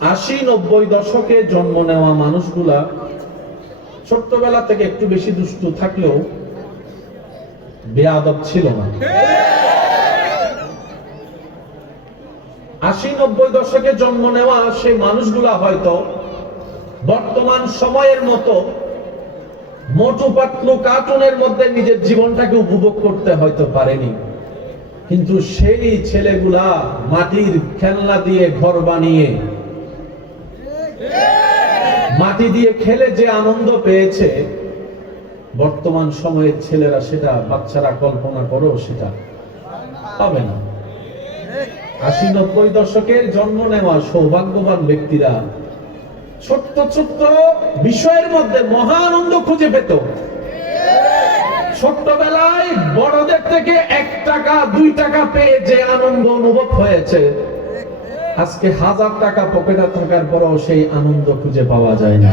80-90 দশকে জন্ম নেওয়া মানুষগুলা ছোট্টবেলা থেকে একটু বেশি দুষ্টু থাকলেও বেয়াদব ছিল না। 80-90 দশকে জন্ম নেওয়া সেই মানুষগুলা হয়তো বর্তমান সময়ের মতো মোটু পাতলু কার্টুনের মধ্যে নিজের জীবনটাকে উপভোগ করতে হয়তো পারেনি, কিন্তু সেই ছেলেগুলা মাটির খেলনা দিয়ে ঘর বানিয়ে মাটি দিয়ে খেলে যে আনন্দ পেয়েছে, বর্তমান সময়ের ছেলেরা সেটা, বাচ্চারা কল্পনা করো সেটা পাবে না। 80-90 দশকের জন্ম নেওয়া সৌভাগ্যবান ব্যক্তিরা ছোট্ট ছোট্ট বিষয়ের মধ্যে মহা আনন্দ খুঁজে পেত। ছোট্টবেলায় বড়দের থেকে 1 টাকা 2 টাকা পেয়ে যে আনন্দ অনুভব হয়েছে, আজকে 1000 টাকা পকেটে থাকার পরও সেই আনন্দ খুঁজে পাওয়া যায় না।